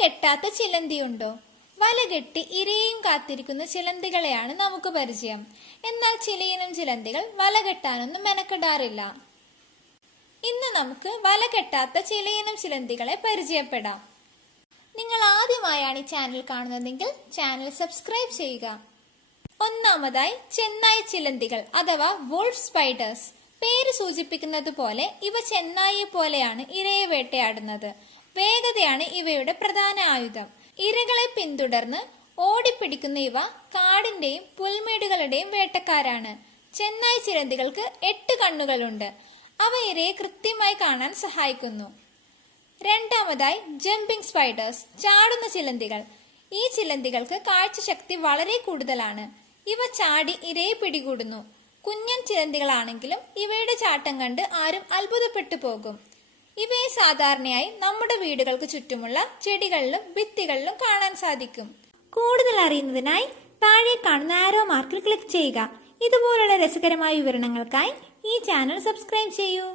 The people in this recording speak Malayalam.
കെട്ടാത്ത ചിലന്തിയുണ്ടോ? വല കെട്ടി ഇരയും കാത്തിരിക്കുന്ന ചിലന്തികളെയാണ് നമുക്ക് പരിചയം. എന്നാൽ ചിലയിനം ചിലന്തികൾ വല കെട്ടാനൊന്നും മെനക്കെടാറില്ല. ഇന്ന് നമുക്ക് വല കെട്ടാത്ത ചിലയിനം ചിലന്തികളെ പരിചയപ്പെടാം. നിങ്ങൾ ആദ്യമായാണ് ഈ ചാനൽ കാണുന്നതെങ്കിൽ ചാനൽ സബ്സ്ക്രൈബ് ചെയ്യുക. ഒന്നാമതായി ചെന്നായ് ചിലന്തികൾ അഥവാ വോൾഫ് സ്പൈഡേഴ്സ്. പേര് സൂചിപ്പിക്കുന്നത് പോലെ ഇവ ചെന്നായിയെ പോലെയാണ് ഇരയെ വേട്ടയാടുന്നത്. വേഗതയാണ് ഇവയുടെ പ്രധാന ആയുധം. ഇരകളെ പിന്തുടർന്ന് ഓടിപ്പിടിക്കുന്ന ഇവ കാടിന്റെയും പുൽമേടുകളുടെയും വേട്ടക്കാരാണ്. ചെന്നായ് ചിലന്തികൾക്ക് 8 കണ്ണുകളുണ്ട്. അവ ഇരയെ കൃത്യമായി കാണാൻ സഹായിക്കുന്നു. രണ്ടാമതായി ജമ്പിംഗ് സ്പൈഡേഴ്സ്, ചാടുന്ന ചിലന്തികൾ. ഈ ചിലന്തികൾക്ക് കാഴ്ചശക്തി വളരെ കൂടുതലാണ്. ഇവ ചാടി ഇരയെ പിടികൂടുന്നു. കുഞ്ഞൻ ചിലന്തികളാണെങ്കിലും ഇവയുടെ ചാട്ടം കണ്ട് ആരും അത്ഭുതപ്പെട്ടു പോകും. ഇവയെ സാധാരണയായി നമ്മുടെ വീടുകൾക്ക് ചുറ്റുമുള്ള ചെടികളിലും ഭിത്തികളിലും കാണാൻ സാധിക്കും. കൂടുതൽ അറിയുന്നതിനായി താഴെ കാണുന്ന ആരോ മാർക്കിൽ ക്ലിക്ക് ചെയ്യുക. ഇതുപോലുള്ള രസകരമായ വിവരണങ്ങൾക്കായി ഈ ചാനൽ സബ്സ്ക്രൈബ് ചെയ്യൂ.